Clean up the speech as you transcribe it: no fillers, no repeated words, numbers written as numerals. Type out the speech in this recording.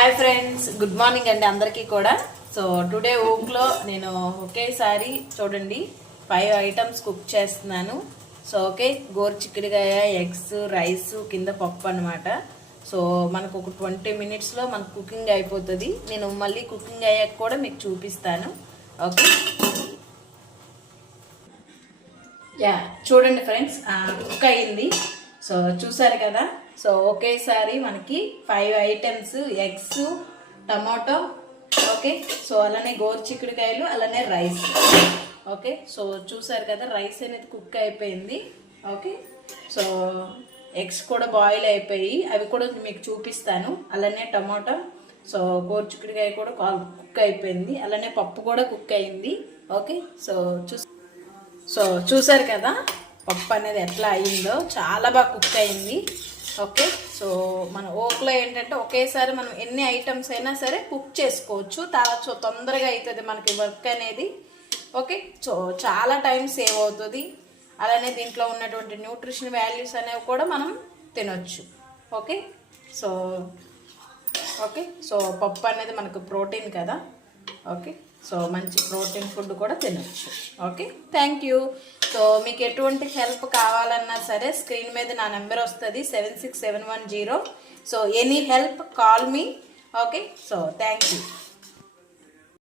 Hi friends, good morning అండి అందరికీ కూడా. సో టుడే ఊక్లో నేను ఒకేసారి చూడండి 5 ఐటమ్స్ కుక్ చేస్తున్నాను. సో ఓకే, గోరుచిక్కుడుకాయ, ఎగ్స్, రైస్, కింద పప్పు అనమాట. సో మనకు ఒక 20 మినిట్స్లో మనకు కుకింగ్ అయిపోతుంది. నేను మళ్ళీ కుకింగ్ అయ్యాక కూడా మీకు చూపిస్తాను. ఓకే, యా చూడండి ఫ్రెండ్స్, కుక్ అయింది. సో చూసారు కదా. సో ఒకేసారి మనకి 5 items, eggs, tomato, okay. So అలానే గోరుచిక్కుడుకాయలు, అలానే రైస్. ఓకే, సో చూసారు కదా, రైస్ అనేది కుక్ అయిపోయింది. ఓకే, సో ఎగ్స్ కూడా బాయిల్ అయిపోయి అవి కూడా మీకు చూపిస్తాను. అలానే టమాటో, సో గోరుచిక్కుడుకాయ కూడా కుక్ అయిపోయింది. అలానే పప్పు కూడా కుక్ అయింది. ఓకే, సో చూసారు కదా పప్పు అనేది ఎట్లా అయిందో, చాలా బాగా కుక్ అయింది. ఓకే, సో మన ఓక్లో ఏంటంటే ఒకేసారి మనం ఎన్ని ఐటమ్స్ అయినా సరే కుక్ చేసుకోవచ్చు. తొందరగా అవుతుంది మనకి వర్క్ అనేది. ఓకే, సో చాలా టైం సేవ్ అవుతుంది. అలానే దీంట్లో ఉన్నటువంటి న్యూట్రిషన్ వాల్యూస్ అనేవి కూడా మనం తినొచ్చు. ఓకే, సో పప్పు అనేది మనకు ప్రోటీన్ కదా. ఓకే, సో మంచి ప్రోటీన్ ఫుడ్ కూడా తినొచ్చు. Okay, thank you. సో మీకు ఎటువంటి హెల్ప్ కావాలన్నా సరే స్క్రీన్ మీద నా నెంబర్ వస్తుంది, 76710. So any help call me. Okay, so thank you.